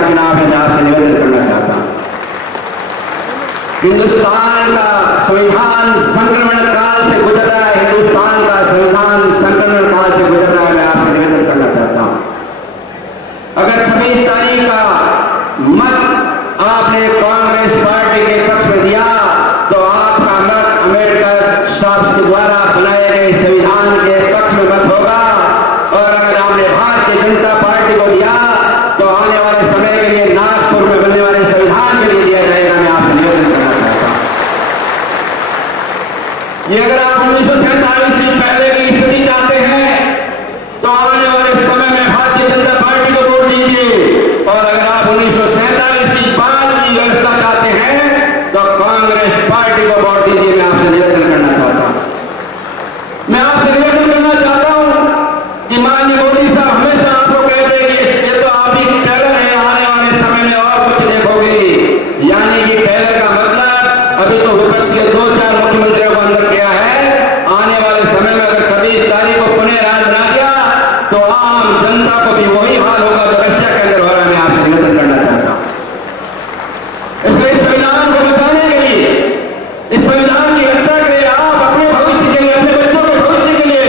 चुनाव है, मैं आपसे निवेदन करना चाहता हूं। हिंदुस्तान का संविधान संक्रमण काल से गुजर रहा है, हिंदुस्तान का संविधान संक्रमण काल से गुजर रहा है, मैं आपसे निवेदन करना चाहता हूं। अगर 26 तारीख का मत आपने कांग्रेस पार्टी के पक्ष में दिया तो आपका मत अम्बेडकर साहब के द्वारा बनाए गए संविधान के पक्ष में मत होगा, और अगर आपने भारतीय जनता पार्टी को दिया तो आने वाले समय के लिए नागपुर में बनने वाले संविधान के लिए दिया जाएगा। मैं आपसे निवेदन करना चाहता हूं, ये अगर आप 1947 की पहले की स्थिति चाहते हैं तो आने वाले समय में भारतीय जनता पार्टी को वोट दीजिए, और अगर आप 1947 की बाद की व्यवस्था चाहते हैं तो कांग्रेस पार्टी को वोट दीजिए। मैं आपसे निवेदन करना चाहता हूं, मैं आपसे निवेदन करना चाहता हूं कि माननीय मोदी साहब हमेशा आपको कहते हैं कि ये तो आप ही टेलर है, आने वाले समय में और कुछ देखोगे, यानी कि टेलर का मतलब अभी तो विपक्ष के 2-4 मुख्यमंत्रियों को अंदर किया है, आने वाले समय में अगर 26 तारीख को पुनः राज बना दिया तो आम जनता को भी वही हाल होगा जो रशिया के अंदर हो रहा है। मैं आपसे निवेदन करना चाहता हूं, इसलिए संविधान को बचाने के लिए, इस संविधान की रक्षा के लिए, आप अपने भविष्य के लिए, अपने बच्चों के भविष्य के लिए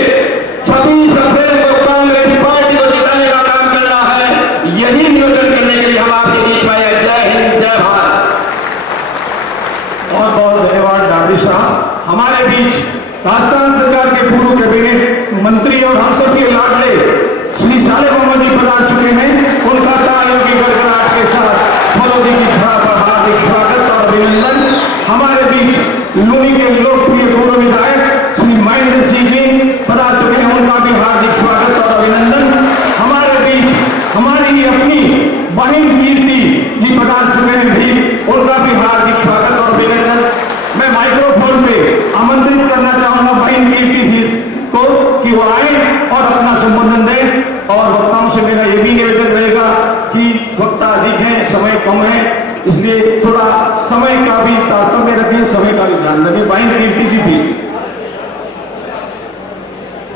26 अप्रैल को कांग्रेस पार्टी को जिताने का काम करना है। यही निवेदन करने के लिए हम आपके बीच में आए। जय हिंद, जय भारत। बहुत बहुत धन्यवाद डाबी साहब। हमारे बीच राजस्थान सरकार के पूर्व कैबिनेट मंत्री और हम सबके लाडले श्री साले मोहम्मद जी पधार चुके हैं। उनका तालियों की गड़गड़ाहट के साथ फौजी की धारा पर हार्दिक स्वागत और अभिनंदन। हमारे बीच लूनी के लोकप्रिय पूर्व विधायक श्री महेंद्र सिंह जी पधार चुके हैं, उनका भी हार्दिक स्वागत और अभिनंदन। हमारे बीच हमारी ही अपनी बहन कीर्ति जी पधार चुके हैं, भी उनका भी हार्दिक स्वागत और अभिनंदन। मैं माइक्रोफोन पे आमंत्रित करना चाहूंगा बहन कीर्ति भी को कि वो आए और अपना संबोधन दें, और वक्ताओं से मेरा ये भी निवेदन रहेगा कि वक्ता अधिक है, समय कम है, इसलिए थोड़ा समय का भी तारतम्य रखें, समय का भी ध्यान रखें। बहन कीर्ति जी भी।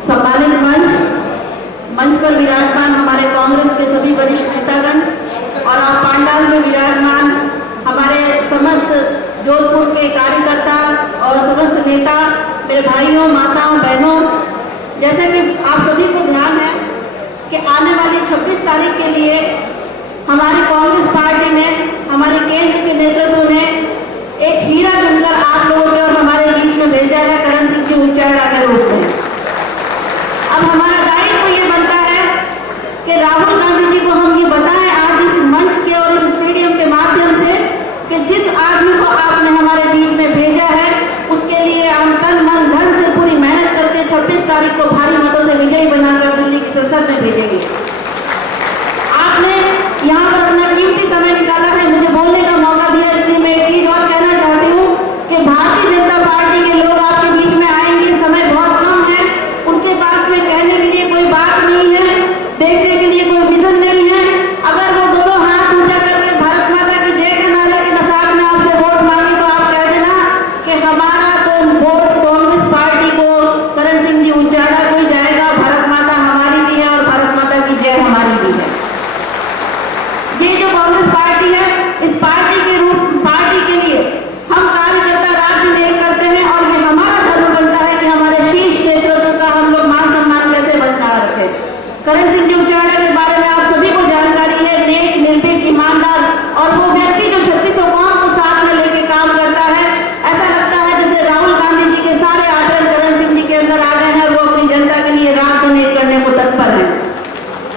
सम्मानित मंच पर विराजमान हमारे कांग्रेस के सभी वरिष्ठ नेतागण और आप पांडाल में विराजमान हमारे समस्त जोधपुर के कार्यकर्ता और समस्त नेता, मेरे भाइयों, माताओं, बहनों, जैसे कि आप सभी को ध्यान है कि आने वाली 26 तारीख के लिए हमारी कांग्रेस पार्टी ने, हमारे केंद्र के नेतृत्व ने एक हीरा चुनकर आप लोगों के और हमारे बीच में भेजा है करण सिंह जी उच्चाड़ा के रूप में। अब हमारा दायित्व ये बनता है कि राहुल गांधी जी को हम ये बताएं आज इस मंच के और इस स्टेडियम के माध्यम से कि जिस आदमी को आपने हमारे बीच में भेजा है उसके लिए हम तन मन धन से पूरी मेहनत करके 26 तारीख को भारी मतों से विजयी बनाकर दिल्ली की संसद में भेजेंगे। आपने यहाँ पर अपना कीमती समय निकाला है, मुझे बोलने का मौका दिया, इसलिए मैं एक चीज और कहना चाहती हूँ कि भारतीय जनता पार्टी के लोग आपके बीच में आएंगे, समय बहुत कम है, उनके पास में कहने के लिए कोई बात नहीं है, देखने के लिए कोई विजन नहीं है। अगर वो दोनों हाथ ऊंचा करके भारत माता की जय के नारे के साथ में आपसे वोट मांगे तो आप कह देना कि हमारा तो वोट कांग्रेस पार्टी को, करण सिंह जी उच्चाड़ा को ही जाएगा, भारत माता हमारी भी है और भारत माता की जय हमारी भी है। ये जो कांग्रेस पार्टी है, इस पार्टी के लिए हम कार्यकर्ता रात दिन एक करते हैं, और ये हमारा धर्म बनता है कि हमारे शीर्ष नेतृत्व का हम लोग मान सम्मान कैसे बरकरार रखें। करण सिंह जी उच्चाड़ा के बारे में आप सभी को जानकारी है, नेक, निर्भीक, ईमानदार और वो व्यक्ति जो 36 कौम को साथ में लेके काम करता है। ऐसा लगता है जैसे राहुल गांधी जी के सारे आचरण करण सिंह जी के अंदर आ गए हैं, वो अपनी जनता के लिए रात दिन एक करने को तत्पर है।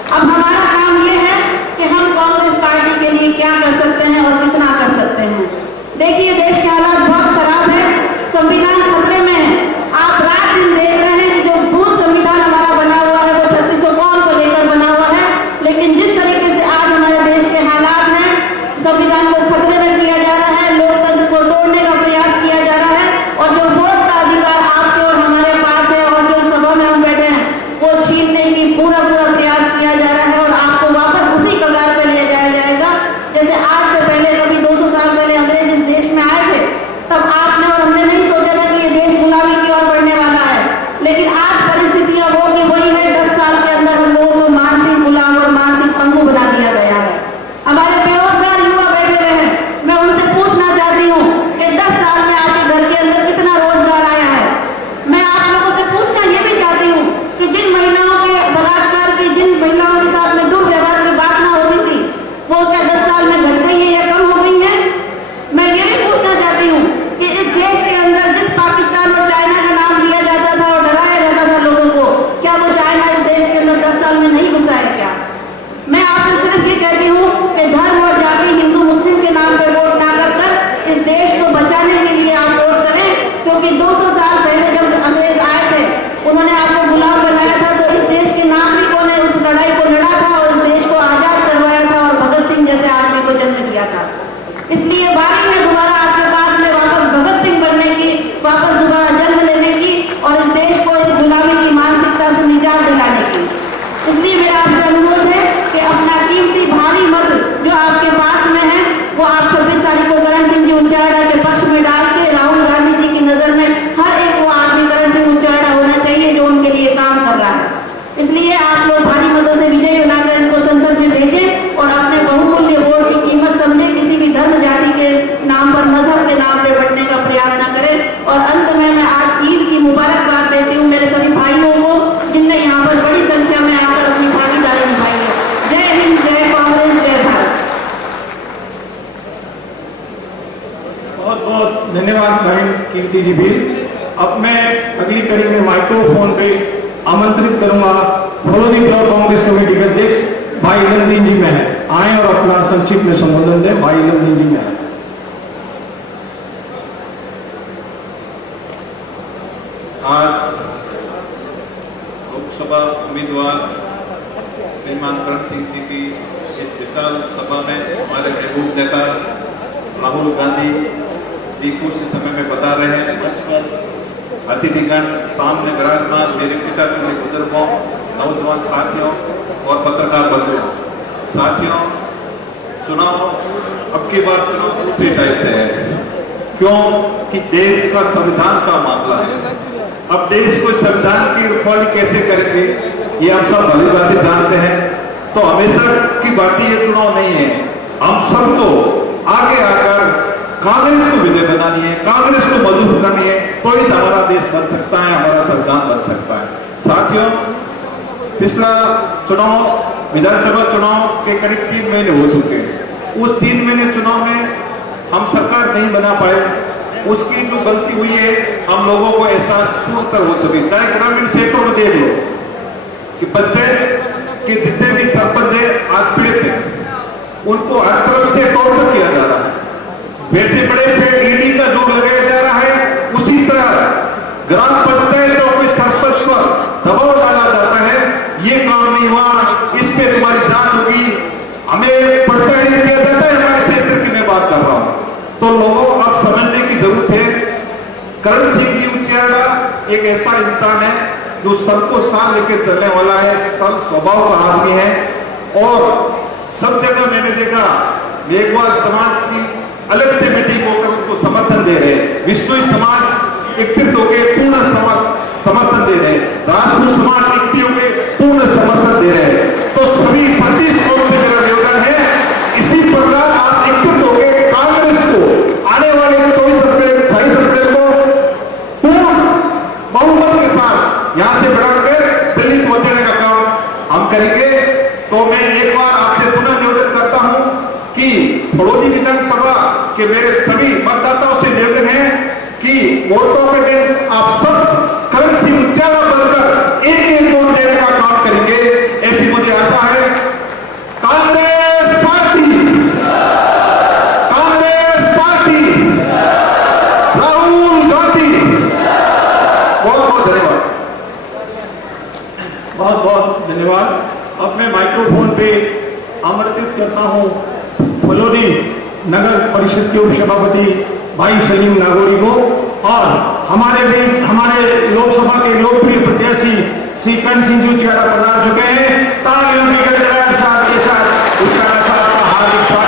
अब हमारा काम ये है कि हम कांग्रेस पार्टी के लिए क्या कर सकते हैं और कितना कर सकते हैं। देखिए, देश के हालात बहुत खराब है, संविधान खतरे में है। आप रात दिन देख रहे हैं कि जो मूल संविधान हमारा बना हुआ है वो 36 कौम को लेकर बना हुआ है, लेकिन जिस तरीके से आज हमारे देश के हालात हैं, संविधान को खतरे में किया जा रहा है, लोकतंत्र को तोड़ने का प्रयास किया जा रहा है, और जो वोट का अधिकार आपके और हमारे पास है और जो सभा में हम बैठे हैं वो छीनने की पूरा प्रयास किया जा रहा है, और आपको वापस उसी कगार पर ले जाया जाएगा जैसे आज से पहले कभी 200 साल पहले अंग्रेज इस देश में आए थे। तब आपने और हमने नहीं सोचा था कि ये देश गुलामी की ओर बढ़ने वाला है, लेकिन आज परिस्थितियां वो की वही है। 10 साल के अंदर हम लोगों को मानसिक गुलाम और मानसिक पंगु बना दिया गया है। हमारे धन्यवाद बहन कीर्ति जी भी। अब मैं अगली कड़ी में माइक्रोफोन पे आमंत्रित करूंगा फलोदी ब्लॉक कांग्रेस कमेटी के अध्यक्ष भाई इलमदीन जी महर आए और अपना संक्षिप्त में संबोधन दें। भाई इलमदीन जी महर। आज लोकसभा उम्मीदवार श्रीमान करण सिंह जी की इस विशाल सभा में हमारे महबूब नेता राहुल गांधी जी कुछ समय में बता रहे हैं। मंच पर अतिथिगण सामने विराजमान मेरे पिता के बुजुर्गों, नौजवान साथियों और पत्रकार बंधुओं, साथियों, चुनाव अब की बार चुनाव दूसरे टाइप से है, क्यों कि देश का संविधान का मामला है। अब देश को संविधान की रखवाली कैसे करेंगे ये आप सब भली बातें जानते हैं। तो हमेशा की बात ये चुनाव नहीं है, हम सबको आगे आकर कांग्रेस को विजय बनानी है, कांग्रेस को मजबूत करनी है, तो ही हमारा देश बन सकता है, हमारा संविधान बन सकता है। साथियों, पिछला चुनाव विधानसभा चुनाव के करीब 3 महीने हो चुके हैं। उस 3 महीने चुनाव में हम सरकार नहीं बना पाए, उसकी जो गलती हुई है हम लोगों को एहसास पूर्ण तरह हो चुकी। चाहे ग्रामीण क्षेत्रों में देख लो कि पंचायत के जितने भी सरपंच है आज पीड़ित हैं, उनको हर तरफ से टॉर्चर किया जा रहा है। वैसे बड़े पे ईडी का जोर लगाया जा रहा है, उसी तरह ग्राम पंचायतों के सरपंच पर दबाव डाला जाता है। ये काम नहीं हुआ, इस पे तुम्हारी जांच होगी, हमें प्रताड़ित किया जाता है हमारे क्षेत्र की मैं बात कर रहा हूं। तो लोगों आप समझने की जरूरत है, करण सिंह जी उच्चारा एक ऐसा इंसान है जो सबको साथ लेके चलने वाला है, सरल स्वभाव का आदमी है। और सब जगह मैंने देखा मेघवाल समाज की अलग से मीटिंग होकर उनको समर्थन दे रहे हैं, विष्णु समाज एकत्रित होकर पूर्ण समर्थन दे रहे हैं, राजपूत समाज एकत्रित होकर पूर्ण समर्थन दे रहे हैं। तो सभी 36 कौम से मेरा निवेदन है, इसी प्रकार आप एकत्रित होकर कांग्रेस को आने वाले 26 अप्रैल को पूर्ण बहुमत के साथ यहां से बढ़ाकर दिल्ली पहुंचाने का काम हम करेंगे। तो मैं एक बार आपसे पुनः निवेदन करता हूं कि फलोदी विधानसभा के मेरे सभी मतदाताओं से निवेदन है कि वोटों के दिन आप सब करण सिंह उच्चारा बनकर एक वोट देने का काम करेंगे, ऐसी मुझे आशा है। Congress party, Congress party, Rahul Gandhi. बहुत बहुत धन्यवाद। बहुत बहुत धन्यवाद। अब मैं माइक्रोफोन पे आमंत्रित करता हूं फलोदी नगर परिषद के उप सभापति भाई सलीम नागौरी को, और हमारे बीच हमारे लोकसभा के लोकप्रिय प्रत्याशी श्री करण सिंह जी उच्चारा पधार चुके हैं। तालियों की गड़गड़ाहट के साथ उच्चारा साहब का हार्दिक स्वागत।